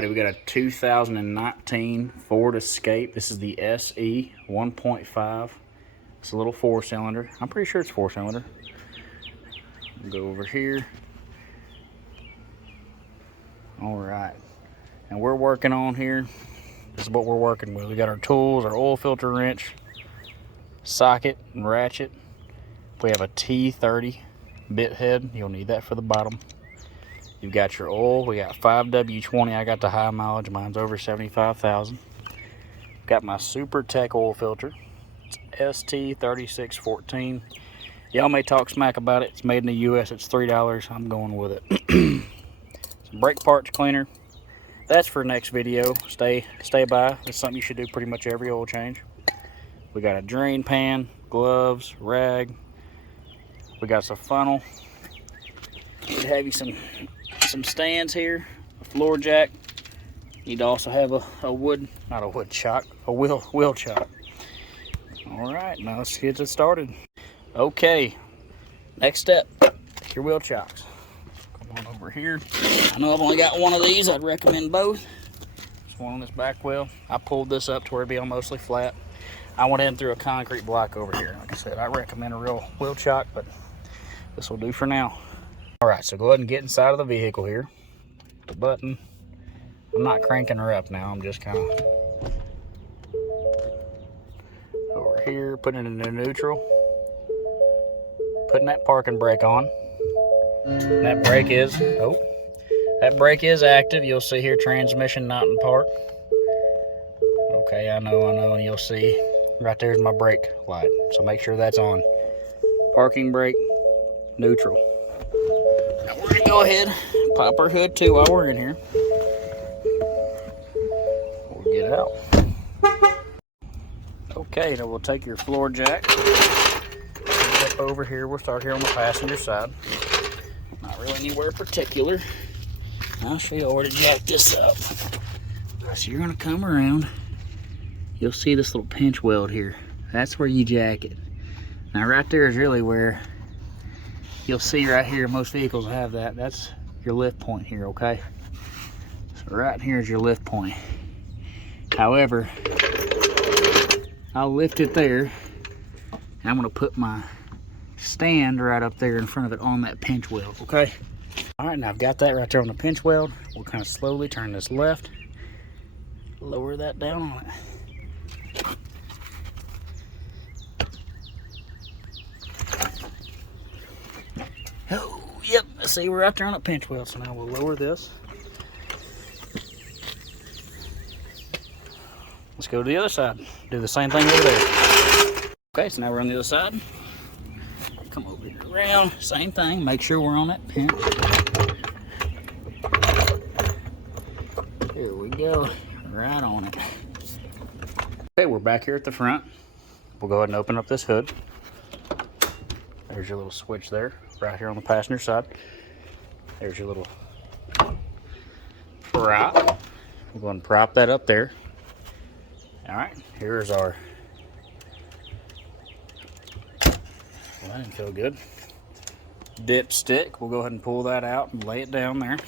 Alrighty, we got a 2019 Ford Escape. This is the SE 1.5. It's a little 4-cylinder. I'm pretty sure it's 4-cylinder. We'll go over here. Alright, and we're working on here. This is what we're working with. We got our tools, our oil filter wrench, socket and ratchet. We have a T30 bit head. You'll need that for the bottom. You've got your oil. We got 5W20. I got the high mileage. Mine's over 75,000. Got my Super Tech oil filter. It's ST3614. Y'all may talk smack about it. It's made in the US. It's $3. I'm going with it. Some brake parts cleaner. That's for next video. Stay by. That's something you should do pretty much every oil change. We got a drain pan, gloves, rag. We got some funnel. We have you some stands here, a floor jack. Need to also have a wheel chock. All right, now let's get it started. Okay, next step, your wheel chocks. Come on over here. I know I've only got one of these. I'd recommend both. There's one on this back wheel. I pulled this up to where it'd be on mostly flat. I went in through a concrete block over here. Like I said, I recommend a real wheel chock, but this will do for now. All right, so go ahead and get inside of the vehicle here. The button. I'm not cranking her up now. I'm just kind of over here, putting it into neutral. Putting that parking brake on. That brake is active. You'll see here, transmission not in park. Okay, I know, and you'll see right there's my brake light. So make sure that's on. Parking brake, neutral. Now we're gonna go ahead, pop our hood too while we're in here. We'll get it out. Okay, now we'll take your floor jack. Up over here, we'll start here on the passenger side. Not really anywhere particular. I'll show you where to jack this up. So you're gonna come around. You'll see this little pinch weld here. That's where you jack it. Now right there is really where you'll see right here, most vehicles have that. That's your lift point here, okay? So right here is your lift point. However, I'll lift it there, and I'm gonna put my stand right up there in front of it on that pinch weld, okay? All right, now I've got that right there on the pinch weld. We'll kind of slowly turn this left, lower that down on it. Oh, yep, see, we're right there on the pinch weld, so now we'll lower this. Let's go to the other side. Do the same thing over there. Okay, so now we're on the other side. Come over here around, same thing. Make sure we're on that pinch. Here we go, right on it. Okay, we're back here at the front. We'll go ahead and open up this hood. There's your little switch there, right here on the passenger side. There's your little prop. We're going to prop that up there. All right, here's our, well, that didn't feel good. Dipstick, we'll go ahead and pull that out and lay it down there.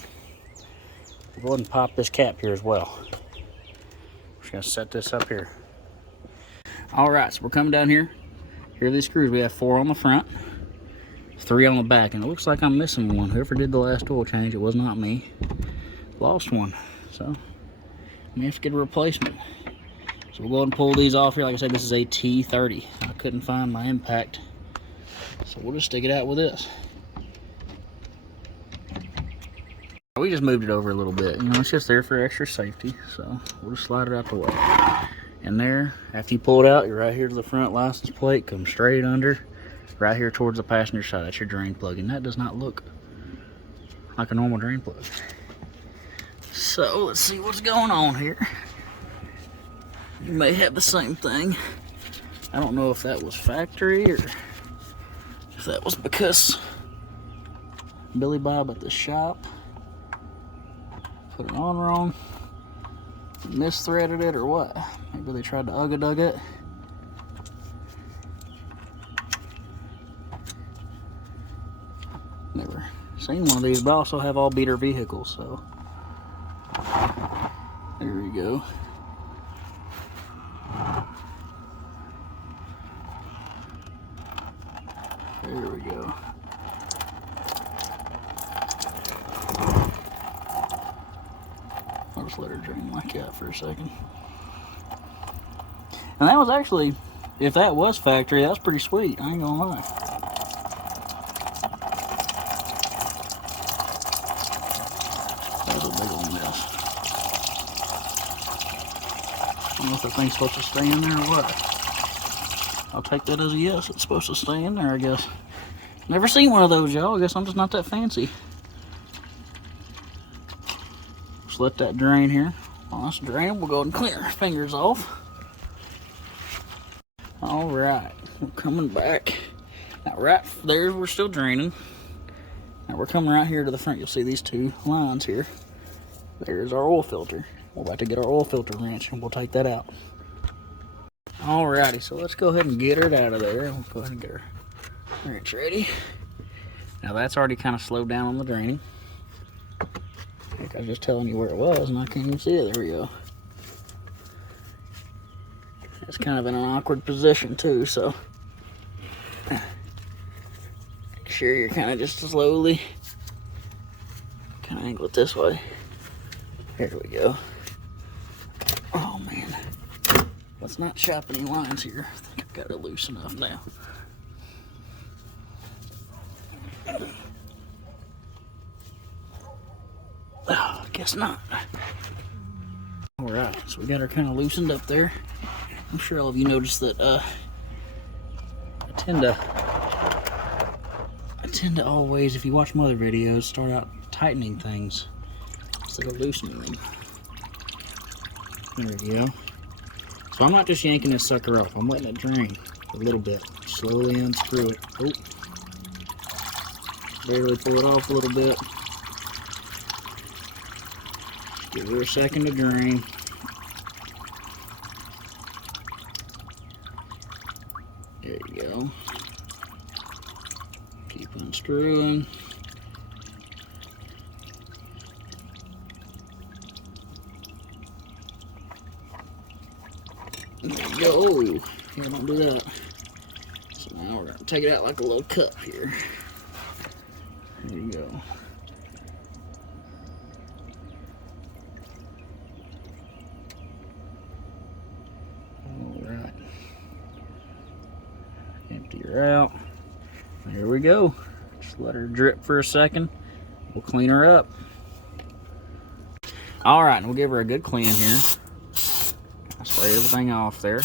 We'll go ahead and pop this cap here as well. We're just gonna set this up here. All right, so we're coming down here. Here are these screws. We have 4 on the front, 3 on the back, and it looks like I'm missing one. Whoever did the last oil change, it was not me. Lost one, so I may have to get a replacement. So we'll go ahead and pull these off here. Like I said, this is a T30. I couldn't find my impact, so we'll just stick it out with this. We just moved it over a little bit. You know, it's just there for extra safety, so we'll just slide it out the way. And there, after you pull it out, you're right here to the front license plate. Come straight under, right here towards the passenger side. That's your drain plug, and that does not look like a normal drain plug. So let's see what's going on here. You may have the same thing. I don't know if that was factory or if that was because Billy Bob at the shop put it on wrong, misthreaded it, or what. Maybe they tried to ugga-dugga it. Never seen one of these, but I also have all beater vehicles, so There we go. There we go. I'll just let her drain like that for a second. And that was actually, if that was factory, that's pretty sweet. I ain't gonna lie. That was a big old mess. I don't know if that thing's supposed to stay in there or what. I'll take that as a yes. It's supposed to stay in there, I guess. Never seen one of those, y'all. I guess I'm just not that fancy. Just let that drain here. While that's draining, we'll go ahead and clean our fingers off. All right, we're coming back. Now, right there, we're still draining. Now, we're coming right here to the front. You'll see these two lines here. There's our oil filter. We're about to get our oil filter wrench, and we'll take that out. Alrighty, so let's go ahead and get it out of there. We'll go ahead and get our wrench ready. Now, that's already kind of slowed down on the draining. Heck, I was just telling you where it was, and I can't even see it. There we go. It's kind of in an awkward position too, so make sure you're kind of just slowly kind of angle it this way. Here we go. Oh man, let's not shop any lines here. I think I've got it loose enough now. Oh, I guess not. All right, so we got her kind of loosened up there. I'm sure all of you noticed that I tend to always, if you watch my other videos, start out tightening things instead of loosening them. There we go. So I'm not just yanking this sucker off. I'm letting it drain a little bit. Slowly unscrew it. Oh. Barely pull it off a little bit. Give her a second to drain. There you go. Keep unscrewing. There you go. Yeah, don't do that. So now we're going to take it out like a little cup here. There you go. Alright. Empty her out. There we go. Just let her drip for a second. We'll clean her up. Alright, and we'll give her a good clean here. Spray everything off there.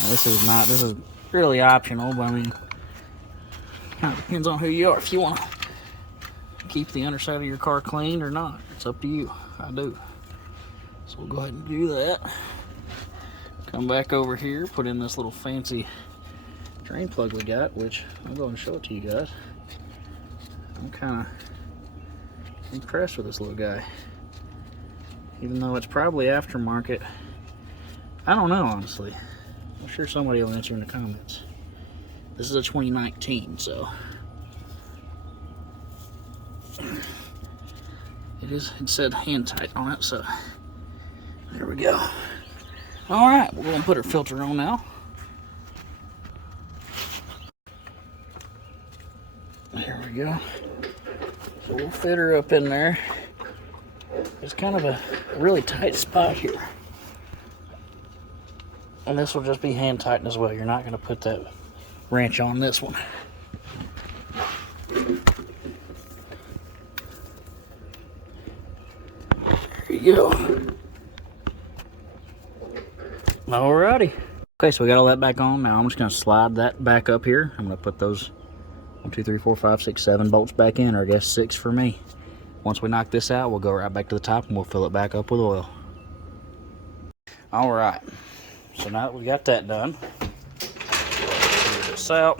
Now, this is really optional, but I mean, kind of depends on who you are. If you want to keep the underside of your car clean or not, it's up to you. I do. So we'll go ahead and do that. Come back over here, put in this little fancy drain plug we got, which I'll go and show it to you guys. I'm kind of impressed with this little guy. Even though it's probably aftermarket, I don't know, honestly. I'm sure somebody will answer in the comments. This is a 2019, so it said hand tight on it, so there we go. All right, we're gonna put our filter on now. There we go. So we'll fit her up in there. It's kind of a really tight spot here. And this will just be hand tightened as well. You're not going to put that wrench on this one. There you go. Alrighty. Okay, so we got all that back on. Now I'm just going to slide that back up here. I'm going to put those 1, 2, 3, 4, 5, 6, 7 bolts back in, or I guess 6 for me. Once we knock this out, we'll go right back to the top and we'll fill it back up with oil. All right, so now that we got that done, clear this out.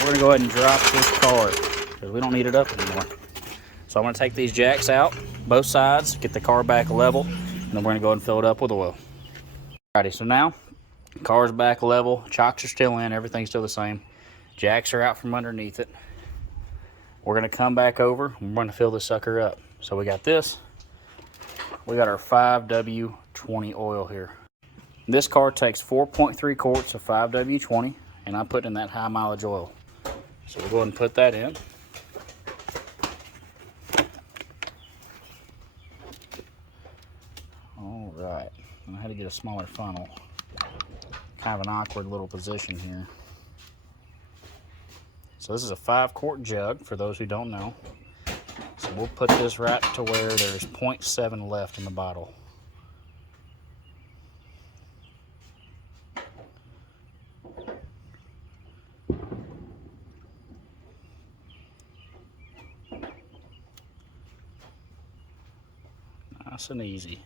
We're gonna go ahead and drop this car because we don't need it up anymore. So I'm gonna take these jacks out, both sides, get the car back level, and then we're gonna go ahead and fill it up with oil. Alrighty, so now the car's back level, chocks are still in, everything's still the same. Jacks are out from underneath it. We're gonna come back over and we're gonna fill this sucker up. So we got this. We got our 5W20 oil here. This car takes 4.3 quarts of 5W20, and I'm putting in that high mileage oil. So we'll go ahead and put that in. All right, I had to get a smaller funnel. Kind of an awkward little position here. So this is a 5-quart jug, for those who don't know. So we'll put this right to where there's 0.7 left in the bottle. Nice and easy.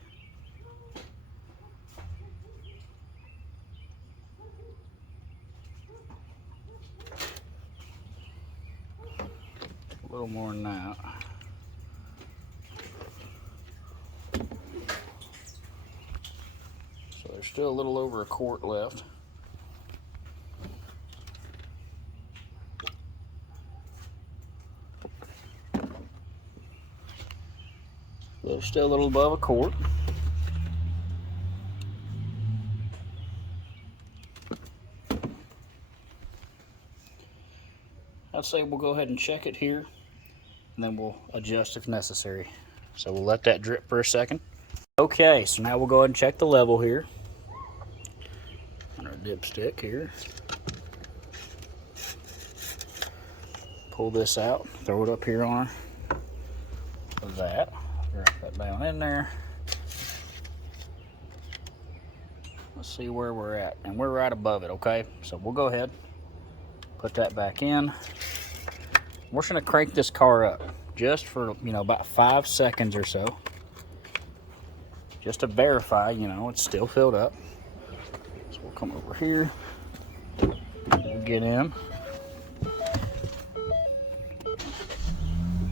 A little more than that. So there's still a little over a quart left. There's still a little above a quart. I'd say we'll go ahead and check it here, and then we'll adjust if necessary. So we'll let that drip for a second. Okay, so now we'll go ahead and check the level here on our dipstick here. Pull this out, throw it up here on that. Drop that down in there. Let's see where we're at, and we're right above it. Okay, so we'll go ahead, put that back in. We're just gonna crank this car up just for, you know, about 5 seconds or so, just to verify, you know, it's still filled up. So we'll come over here, we'll get in.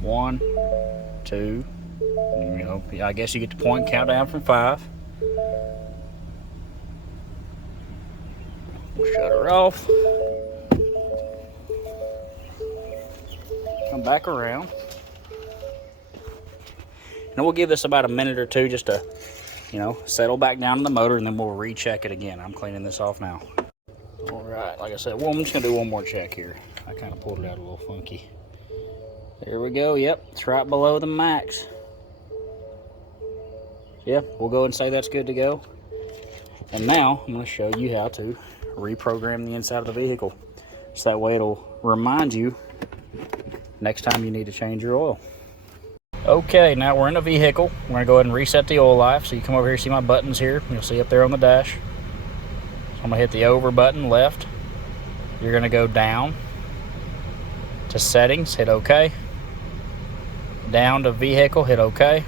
1, 2, you know, I guess you get the point, count down from 5. We'll shut her off. Come back around. And we'll give this about a minute or two just to, you know, settle back down in the motor, and then we'll recheck it again. I'm cleaning this off now. All right, like I said, well, I'm just gonna do one more check here. I kind of pulled it out a little funky. There we go, yep, it's right below the max. Yeah, we'll go and say that's good to go. And now I'm gonna show you how to reprogram the inside of the vehicle. So that way it'll remind you next time you need to change your oil. Okay, now we're in the vehicle. We're gonna go ahead and reset the oil life. So you come over here, see my buttons here. You'll see up there on the dash. So I'm gonna hit the over button left. You're gonna go down to settings, hit OK. Down to vehicle, hit OK.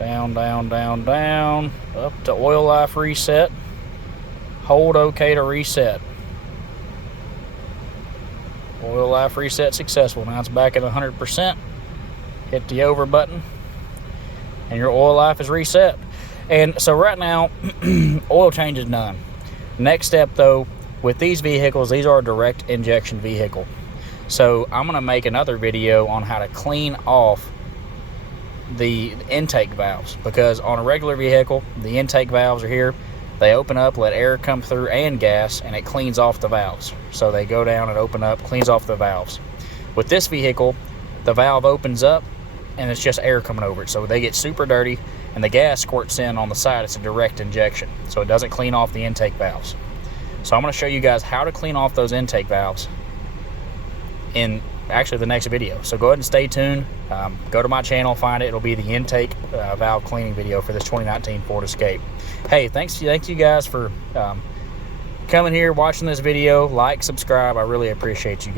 Down, down, down, down. Up to oil life reset. Hold OK to reset. Oil life reset successful. Now it's back at 100%. Hit the over button, and your oil life is reset. And so right now, oil change is done. Next step though, with these vehicles, these are a direct injection vehicle. So I'm gonna make another video on how to clean off the intake valves, because on a regular vehicle, the intake valves are here. They open up, let air come through and gas, and it cleans off the valves. So they go down and open up, cleans off the valves. With this vehicle, the valve opens up and it's just air coming over it. So they get super dirty and the gas squirts in on the side. It's a direct injection, so it doesn't clean off the intake valves. So I'm gonna show you guys how to clean off those intake valves in actually the next video. So go ahead and stay tuned. Go to my channel, find it. It'll be the intake valve cleaning video for this 2019 Ford Escape. Hey, thank you guys for coming here, watching this video. Like, subscribe. I really appreciate you guys.